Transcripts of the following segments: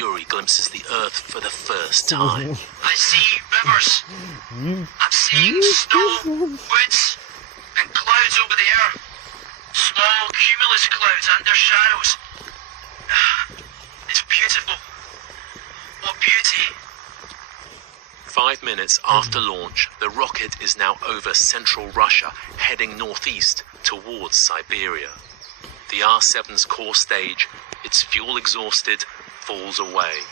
Yuri glimpses the Earth for the first time. I see rivers. I'm seeing snow, woods, and clouds over the Earth. Small cumulus clouds and their shadows. It's beautiful. What beauty. 5 minutes after launch, the rocket is now over central Russia, heading northeast towards Siberia. The R-7's core stage, its fuel exhausted, falls away.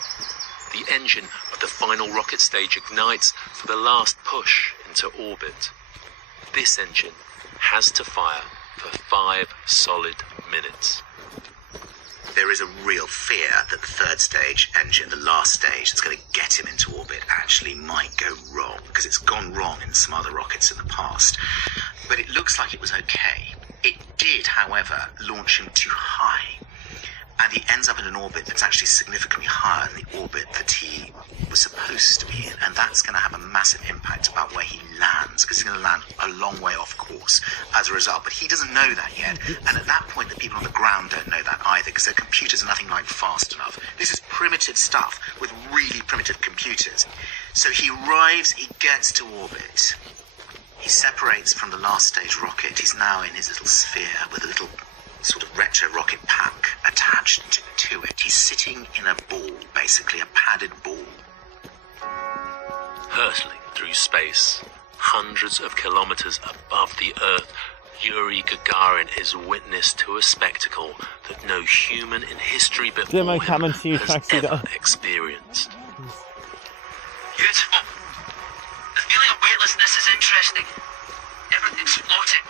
The engine of the final rocket stage ignites for the last push into orbit. This engine has to fire for 5 solid minutes. There is a real fear that the third stage engine, the last stage that's going to get him into orbit, actually might go wrong, because it's gone wrong in some other rockets in the past. But it looks like it was okay. It did, however, launch him too high, and he ends up in an orbit that's actually significantly higher than the orbit that he was supposed to be in, and that's going to have a massive impact about where he lands, because he's going to land a long way off course as a result. But he doesn't know that yet, and at that point the people on the ground don't know that either, because their computers are nothing like fast enough. This is primitive stuff with really primitive computers. So he arrives, he gets to orbit, he separates from the last stage rocket. He's now in his little sphere with a little sort of retro rocket pack attached to it. He's sitting in a ball, basically a padded ball. Hurtling through space, hundreds of kilometers above the Earth, Yuri Gagarin is witness to a spectacle that no human in history before him has ever experienced. Beautiful. The feeling of weightlessness is interesting. Everything's floating.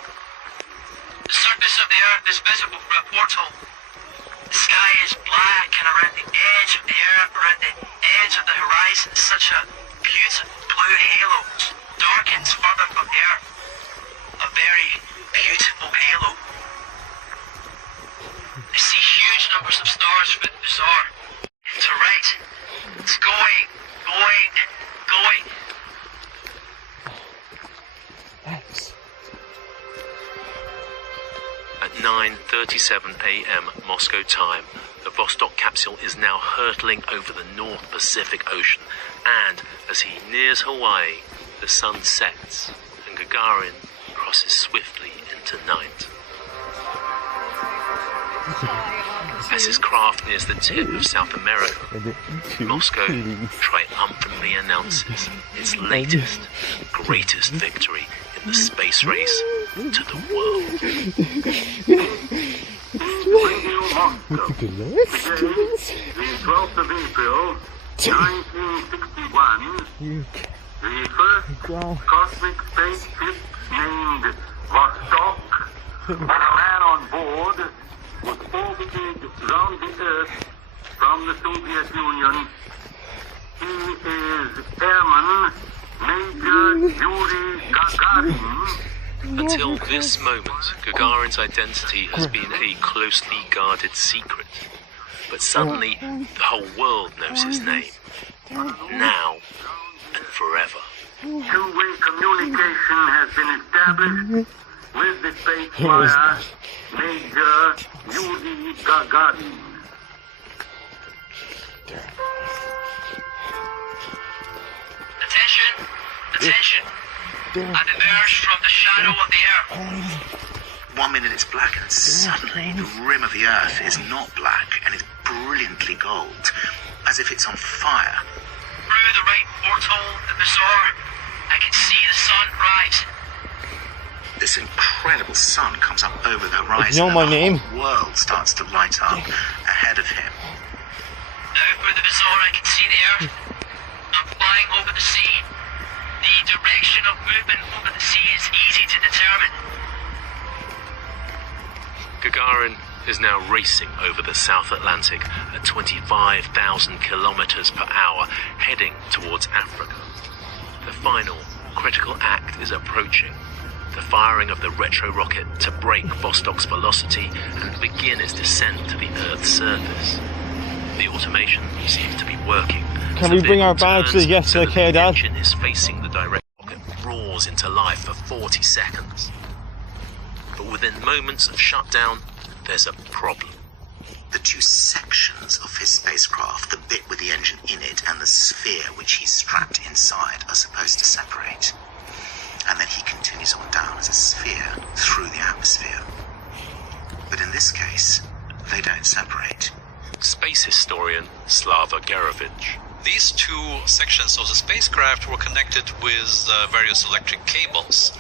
The surface of the Earth is visible through a porthole. The sky is black, and around the edge of the Earth, around the edge of the horizon, such a beautiful blue halo darkens further from the Earth. A very beautiful halo. I see huge numbers of stars through the bazaar. To right. It's going. Thanks. At 9:37 a.m. Moscow time, the Vostok capsule is now hurtling over the North Pacific Ocean, and as he nears Hawaii, the sun sets and Gagarin crosses swiftly into night. As his craft nears the tip of South America, Moscow triumphantly announces its latest, greatest victory in the space race to the world. Today, the 12th of April, 1961, the first cosmic spaceship named Vostok, with a man on board, was orbited round the Earth from the Soviet Union. He is Airman Major Yuri Gagarin. Until this moment, Gagarin's identity has been a closely guarded secret. But suddenly, the whole world knows his name. Now and forever. Two-way communication has been established with the space flyer Major Yuri Gagarin. Attention! I've emerged from the shadow of the Earth. 1 minute it's black, and suddenly the rim of the Earth is not black, and it's brilliantly gold, as if it's on fire. Through the right porthole, the bazaar, I can see the sun rise. This incredible sun comes up over the horizon, You know my name? The whole world starts to light up ahead of him. Now through the bazaar I can see the Earth. I'm flying over the sea. The direction of movement over the sea is easy to determine. Gagarin is now racing over the South Atlantic at 25,000 kilometers per hour, heading towards Africa. The final critical act is approaching. The firing of the retro rocket to break Vostok's velocity and begin its descent to the Earth's surface. The automation seems to be working. Can we bring our bags to yesterday, The Dad? engine is facing the direct rocket, roars into life for 40 seconds. But within moments of shutdown, there's a problem. The two sections of his spacecraft, the bit with the engine in it and the sphere which he's strapped inside, are supposed to separate. And then he continues on down as a sphere through the atmosphere. But in this case, they don't separate. Space historian Slava Gerovich. These two sections of the spacecraft were connected with various electric cables.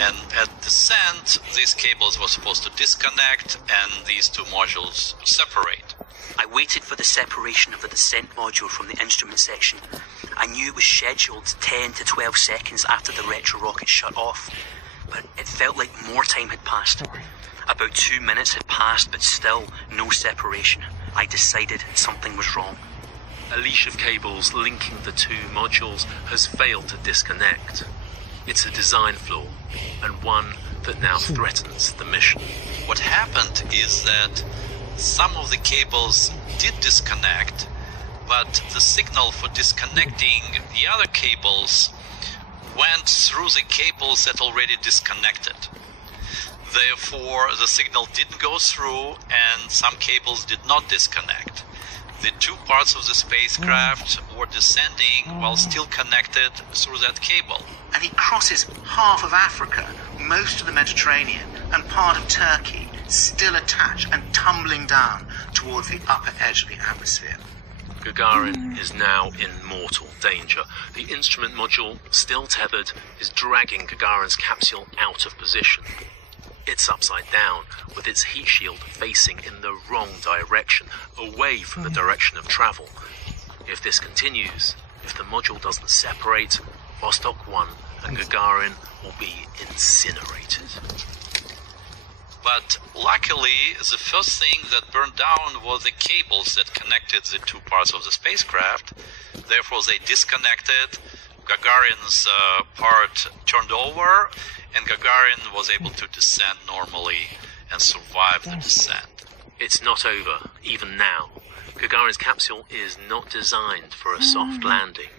And at descent, these cables were supposed to disconnect and these two modules separate. I waited for the separation of the descent module from the instrument section. I knew it was scheduled 10 to 12 seconds after the retro rocket shut off, but it felt like more time had passed. About 2 minutes had passed, but still no separation. I decided something was wrong. A leash of cables linking the two modules has failed to disconnect. It's a design flaw, and one that now threatens the mission. What happened is that some of the cables did disconnect, but the signal for disconnecting the other cables went through the cables that already disconnected. Therefore, the signal didn't go through and some cables did not disconnect. The two parts of the spacecraft were descending while still connected through that cable. And he crosses half of Africa, most of the Mediterranean, and part of Turkey, still attached and tumbling down towards the upper edge of the atmosphere. Gagarin is now in mortal danger. The instrument module, still tethered, is dragging Gagarin's capsule out of position. It's upside down, with its heat shield facing in the wrong direction, away from the direction of travel. If this continues, if the module doesn't separate, Vostok 1 and Gagarin will be incinerated. But luckily, the first thing that burned down was the cables that connected the two parts of the spacecraft. Therefore, they disconnected. Gagarin's part turned over, and Gagarin was able to descend normally and survive the descent. It's not over, even now. Gagarin's capsule is not designed for a soft landing.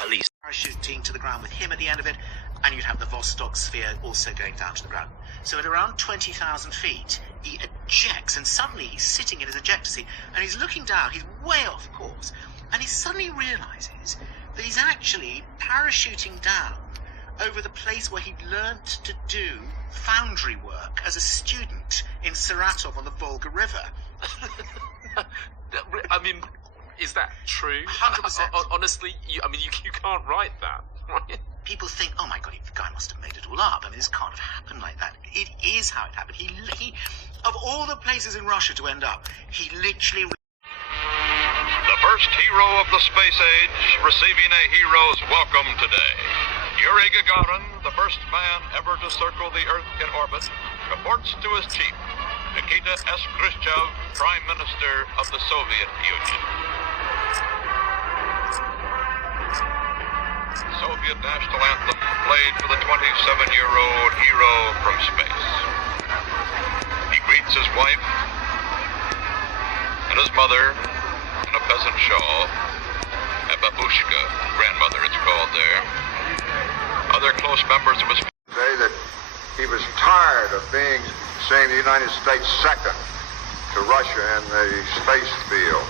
At least Parachuting to the ground with him at the end of it, and you'd have the Vostok sphere also going down to the ground. So at around 20,000 feet, he ejects, and suddenly he's sitting in his ejector seat, and he's looking down, he's way off course, and he suddenly realizes that he's actually parachuting down over the place where he'd learnt to do foundry work as a student in Saratov on the Volga River. I mean, is that true? 100%. Honestly, you can't write that, right? People think, oh my God, the guy must have made it all up. I mean, this can't have happened like that. It is how it happened. He of all the places in Russia to end up, he literally... The first hero of the space age, receiving a hero's welcome today. Yuri Gagarin, the first man ever to circle the Earth in orbit, reports to his chief, Nikita S. Khrushchev, Prime Minister of the Soviet Union. Soviet national anthem played for the 27-year-old hero from space. He greets his wife and his mother in a peasant shawl, a babushka, grandmother it's called there. Other close members of his say that he was tired of seeing the United States second to Russia in the space field.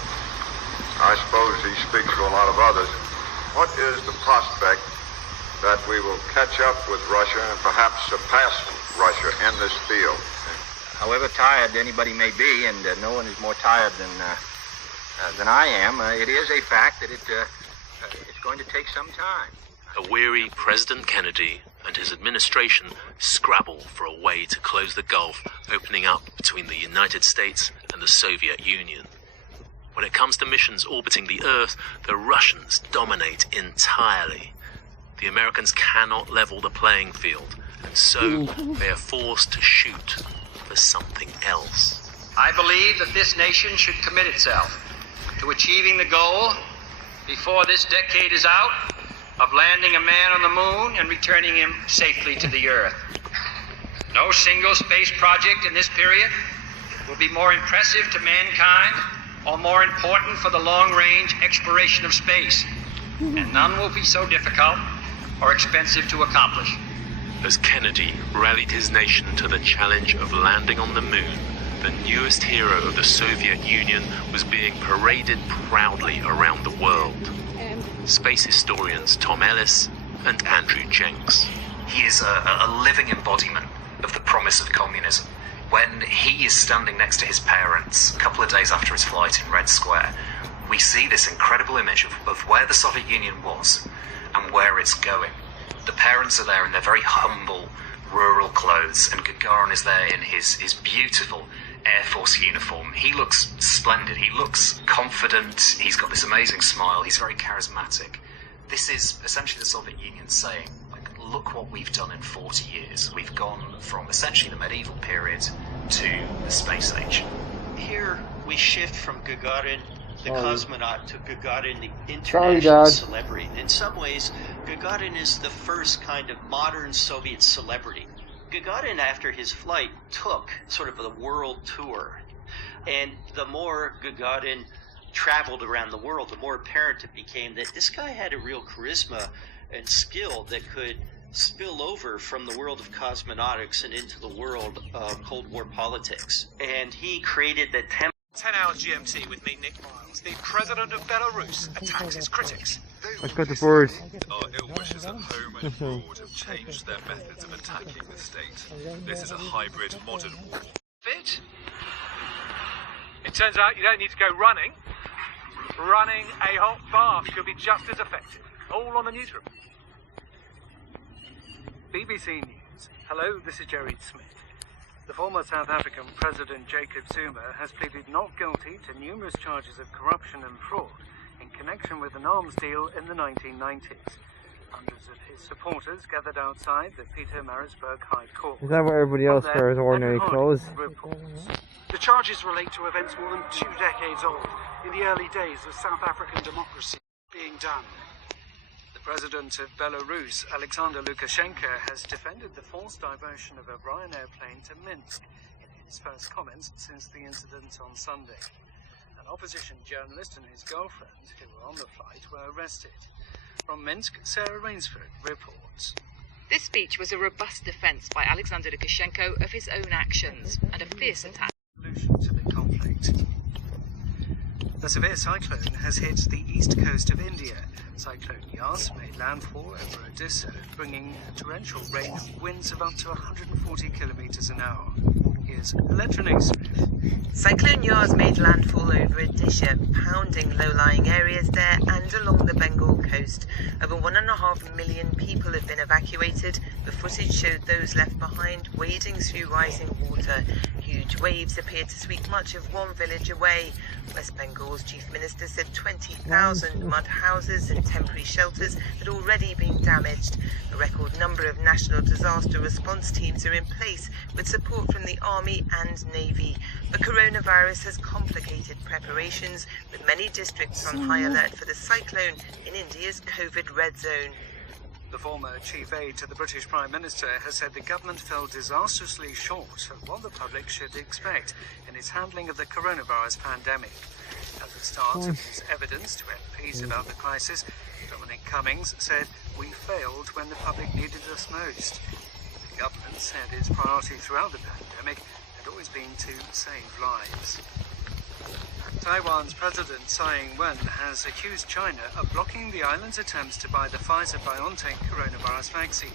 I suppose he speaks for a lot of others. What is the prospect that we will catch up with Russia and perhaps surpass Russia in this field? However tired anybody may be, and no one is more tired than I am, it is a fact that it's going to take some time. A weary President Kennedy and his administration scrabble for a way to close the gulf opening up between the United States and the Soviet Union. When it comes to missions orbiting the Earth, the Russians dominate entirely. The Americans cannot level the playing field, and so they are forced to shoot for something else. I believe that this nation should commit itself to achieving the goal, before this decade is out, of landing a man on the moon and returning him safely to the Earth. No single space project in this period will be more impressive to mankind or more important for the long-range exploration of space, and none will be so difficult or expensive to accomplish. As Kennedy rallied his nation to the challenge of landing on the moon, the newest hero of the Soviet Union was being paraded proudly around the world. Space historians Tom Ellis and Andrew Jenks. He is a living embodiment of the promise of communism. When he is standing next to his parents a couple of days after his flight in Red Square, we see this incredible image of where the Soviet Union was and where it's going. The parents are there in their very humble rural clothes, and Gagarin is there in his beautiful Air Force uniform. He looks splendid, he looks confident, he's got this amazing smile, he's very charismatic. This is essentially the Soviet Union saying, like, look what we've done in 40 years. We've gone from essentially the medieval period to the space age. Here we shift from Gagarin, the cosmonaut, to Gagarin, the international celebrity. In some ways, Gagarin is the first kind of modern Soviet celebrity. Gagarin, after his flight, took sort of the world tour. And the more Gagarin traveled around the world, the more apparent it became that this guy had a real charisma and skill that could spill over from the world of cosmonautics and into the world of Cold War politics. And he created the 10 hours GMT with me, Nick Miles. The president of Belarus attacks his critics. Let's go to board. Our ill wishers at home and abroad have changed their methods of attacking the state. This is a hybrid modern war. Fit? It turns out you don't need to go running. Running a hot bath could be just as effective. All on the newsroom. BBC News. Hello, this is Jerry Smith. The former South African President Jacob Zuma has pleaded not guilty to numerous charges of corruption and fraud in connection with an arms deal in the 1990s. Hundreds of his supporters gathered outside the Pietermaritzburg High Court. Is that what everybody else wears ordinary clothes? The charges relate to events more than 2 decades old, in the early days of South African democracy being done. The president of Belarus, Alexander Lukashenko, has defended the forced diversion of a Ryanair plane to Minsk in his first comments since the incident on Sunday. An opposition journalist and his girlfriend, who were on the flight, were arrested. From Minsk, Sarah Rainsford reports. This speech was a robust defence by Alexander Lukashenko of his own actions and a fierce attack. Solution to the conflict. A severe cyclone has hit the east coast of India. Cyclone Yas made landfall over Odisha, bringing torrential rain and winds of up to 140 kilometers an hour. Here's Electronic Smith. Cyclone Yas made landfall over Odisha, pounding low-lying areas there and along the Bengal coast. Over 1.5 million people have been evacuated. The footage showed those left behind wading through rising water. Huge waves appeared to sweep much of one village away. West Bengal's chief minister said 20,000 mud houses and temporary shelters had already been damaged. A record number of national disaster response teams are in place with support from the Army and Navy. The coronavirus has complicated preparations, with many districts on high alert for the cyclone in India's COVID red zone. The former chief aide to the British Prime Minister has said the government fell disastrously short of what the public should expect in its handling of the coronavirus pandemic. At the start of his evidence to MPs about the crisis, Dominic Cummings said, "We failed when the public needed us most." The government said its priority throughout the pandemic had always been to save lives. Taiwan's President Tsai Ing-wen has accused China of blocking the island's attempts to buy the Pfizer-BioNTech coronavirus vaccine.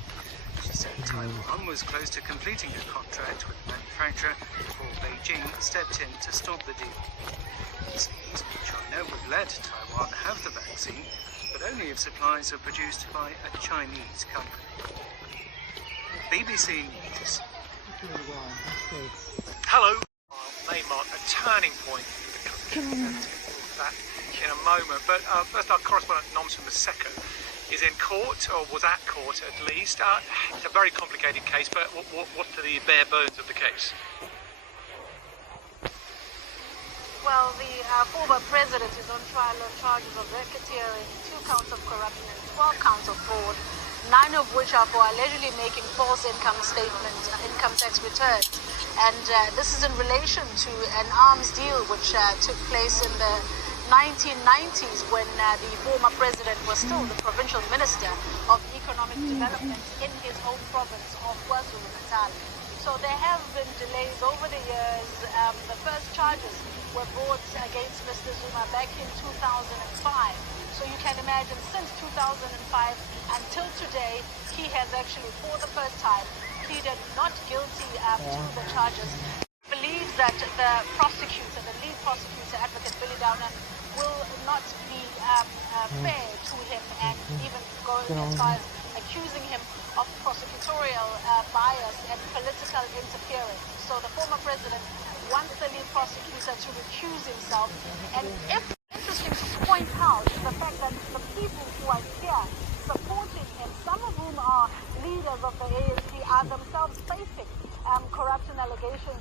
She said Taiwan was close to completing a contract with the manufacturer before Beijing stepped in to stop the deal. It seems China would let Taiwan have the vaccine, but only if supplies are produced by a Chinese company. BBC News. Hello. May mark a turning point in the country. That in a moment. But first, our correspondent Nomson Maseko is in court, or was at court at least. It's a very complicated case, but what are the bare bones of the case? Well, the former president is on trial on charges of racketeering, 2 counts of corruption and 12 counts of fraud, 9 of which are for allegedly making false income tax returns. And this is in relation to an arms deal which took place in the 1990s when the former president was still the provincial minister of economic development in his home province of KwaZulu-Natal. So there have been delays over the years. The first charges were brought against Mr. Zuma back in 2005. So you can imagine since 2005 until today, he has actually, for the first time, pleaded not guilty to the charges. Believes that the prosecutor, the lead prosecutor, Advocate Billy Downer, will not be fair to him and even going as far as accusing him of prosecutorial bias and political interference. So the former president wants the lead prosecutor to recuse himself. And if interesting to point out the fact that the people who are here supporting him, some of whom are leaders of the ANC, are themselves facing corruption allegations.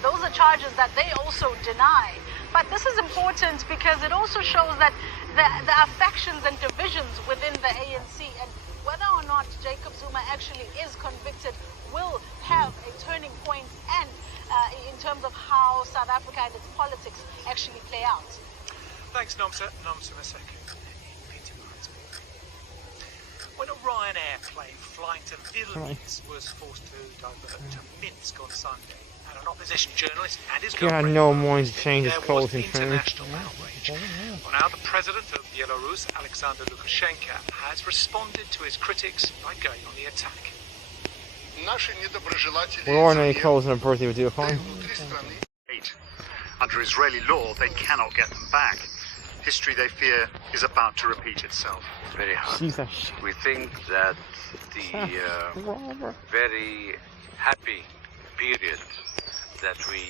Those are charges that they also deny. But this is important because it also shows that there are factions and divisions within the ANC, and whether or not Jacob Zuma actually is convicted will have a turning point and in terms of how South Africa and its politics actually play out. Thanks, Nomsa. Nomsa Maseko. When a Ryanair plane flying to Vilnius was forced to divert to Minsk on Sunday, and an opposition journalist and his had no mind to change his clothes in turn. International outrage. Well, now the president of Belarus, Alexander Lukashenko, has responded to his critics by going on the attack. Well, ordinary clothes on a birthday would do fine. Under Israeli law, they cannot get them back. History, they fear, is about to repeat itself. Very hard. We think that the very happy period that we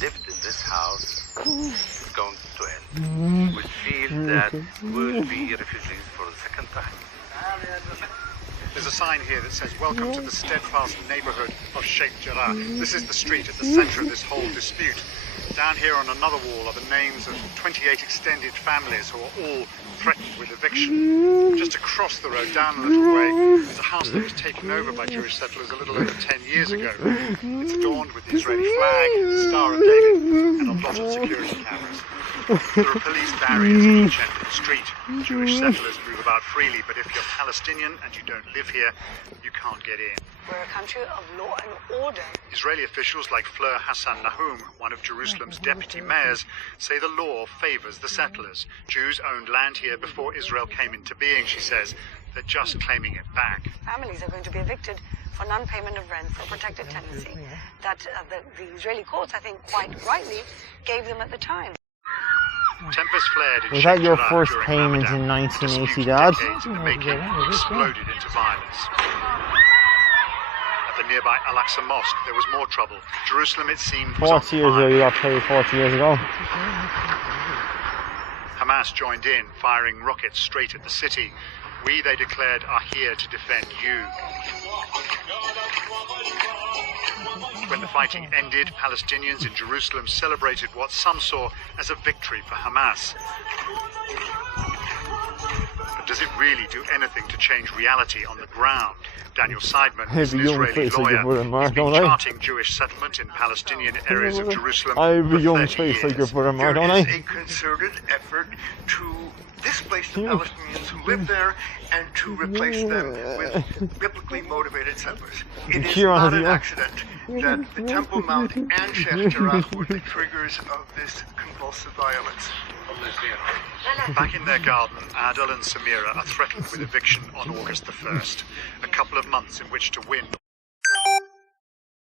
lived in this house is going to end. We feel that we'll be refugees for the second time. There's a sign here that says, "Welcome to the steadfast neighborhood of Sheikh Jarrah." This is the street at the center of this whole dispute. Down here on another wall are the names of 28 extended families who are all threatened with eviction. Just across the road, down a little way, is a house that was taken over by Jewish settlers a little over 10 years ago. It's adorned with the Israeli flag, the Star of David, and a lot of security cameras. There are police barriers at each end of the street. Jewish settlers move about freely, but if you're Palestinian and you don't live here, you can't get in. We're a country of law and order. Israeli officials like Fleur Hassan Nahum, one of Jerusalem's deputy mayors, say the law favors the settlers. Jews owned land here before Israel came into being, she says. They're just claiming it back. Families are going to be evicted for non-payment of rent for protected tenancy that the Israeli courts, I think quite rightly, gave them at the time. Tempers flared in Was that your Sheikh first Jarrah payment in 1980, Dad? decades in the making exploded into violence. At the nearby Al-Aqsa Mosque, there was more trouble. Jerusalem, it seemed, was on 40 years ago, fire. you got paid 40 years ago. Hamas joined in, firing rockets straight at the city. We, they declared, are here to defend you. When the fighting ended, Palestinians in Jerusalem celebrated what some saw as a victory for Hamas. But does it really do anything to change reality on the ground? Daniel Seidman is an Israeli lawyer. He's been charting Jewish settlement in Palestinian areas of Jerusalem I have a for young 30 face like your years. brother Mark, don't I? There is a concerted effort to displace the Palestinians who live there and to replace them with biblically motivated settlers. It is not an accident that the Temple Mount and Sheikh Jarrah were the triggers of this convulsive violence. Back in their garden, Adel and Samira are threatened with eviction on August the 1st, a couple of months in which to win